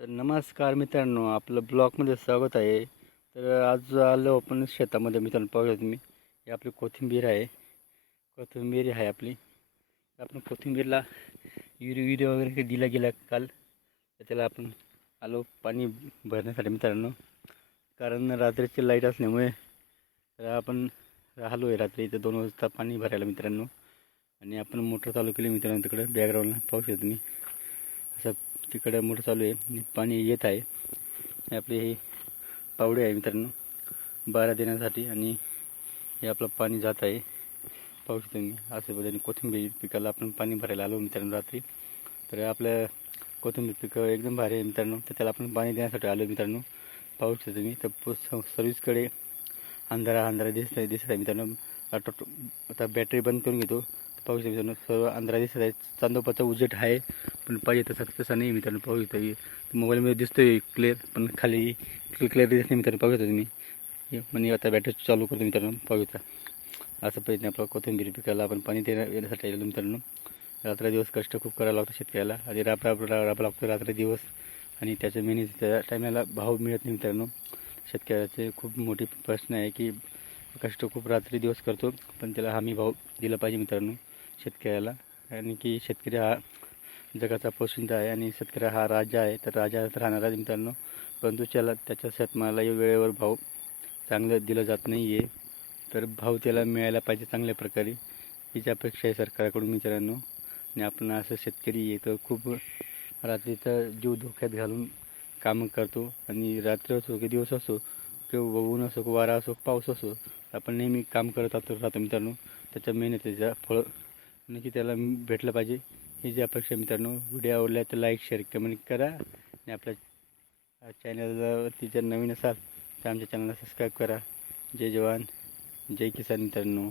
तर नमस्कार मित्रांनो आपलं ब्लॉगमध्ये स्वागत आहे. तर आज आलो आपण शेतामध्ये मित्रांनो पाहूया तुम्ही. हे आपली कोथिंबीर आहे. कोथिंबीर आहे आपली. आपण कोथिंबीरला युरी युरिया वगैरे काही दिला गेला काल? तर त्याला आपण आलो पाणी भरण्यासाठी मित्रांनो. कारण रात्रीची लाइट असल्यामुळे तर आपण राहिलो आहे रात्री. इथं दोन वाजता पाणी भरायला मित्रांनो. आणि आपण मोटर चालू केली मित्रांनो तिकडे. बॅकग्राऊंडला पाहू शकतो तुम्ही. असं तिकडं मोठं चालू आहे. पाणी येत आहे. आपले हे पावडे आहे मित्रांनो. बारा देण्यासाठी आणि हे आपलं पाणी जात आहे. पाहू शकतो तुम्ही असे पद्धतीने कोथिंबीर पिकाला आपण पाणी भरायला आलो मित्रांनो रात्री. तर आपलं कोथिंबीर पिकं एकदम भारी आहे मित्रांनो. तर त्याला आपण पाणी देण्यासाठी आलो मित्रांनो. पाहू शकता तुम्ही तर सर्विसकडे अंधारा अंधारा दिसत आहे दिसत आहे मित्रांनो. आता आता बॅटरी बंद करून घेतो. पाहू शकतो मित्रांनो सर्व अंधारा दिसत आहे. चांदोपाचा उजेट आहे. पण पाहिजे तसा तसा नाही मित्रांनो पाहू शकता मोबाईलमध्ये मोबाईलमध्ये दिसतोय क्लिअर पण खाली क्लिअर दिसत नाही मित्रांनो पाहू शकता तुम्ही. म्हणजे आता बॅटरी चालू करतो मित्रांनो पाहू शकता. असं पाहिजे आपलं कोथिंबीर पिकाला आपण पाणी देण्यासाठी येण्यासाठी आलेलो मित्रांनो. रात्र दिवस कष्ट खूप करायला लागतो शेतकऱ्याला. आधी राब राब राब लागतो रात्र दिवस. आणि त्याच्या मेहनत त्या टायमाला भाव मिळत नाही मित्रांनो. शेतकऱ्याचे खूप मोठी प्रश्न आहे की कष्ट खूप रात्री दिवस करतो पण त्याला हमी भाव दिला पाहिजे मित्रांनो शेतकऱ्याला. आणि की शेतकरी हा जगाचा पोशिंदा आहे आणि शेतकरी हा राजा आहे. तर राजा राहणारा मित्रांनो. परंतु त्याला त्याच्या शेतमाला वेळेवर भाव चांगलं दिलं जात नाही आहे तर भाव त्याला मिळायला पाहिजे चांगल्या प्रकारे. हीच अपेक्षा आहे सरकारकडून मित्रांनो आणि आपण असं शेतकरी आहे तर खूप रात्रीचा जीव धोक्यात घालून कामं करतो. आणि रात्र असो की दिवस असो किंवा ऊन असो किंवा वारा असो पाऊस असो आपण नेहमी काम करत राहतो राहतो मित्रांनो. त्याच्या मेहनतीचा फळ नक्की त्याला भेटलं पाहिजे. ही जी अपेक्षा मित्रांनो व्हिडिओ आवडला तर लाईक शेअर कमेंट करा. आणि आपल्या चॅनलवरती जर नवीन असाल तर आमच्या चॅनलला सबस्क्राईब करा. जय जवान जय किसान मित्रांनो.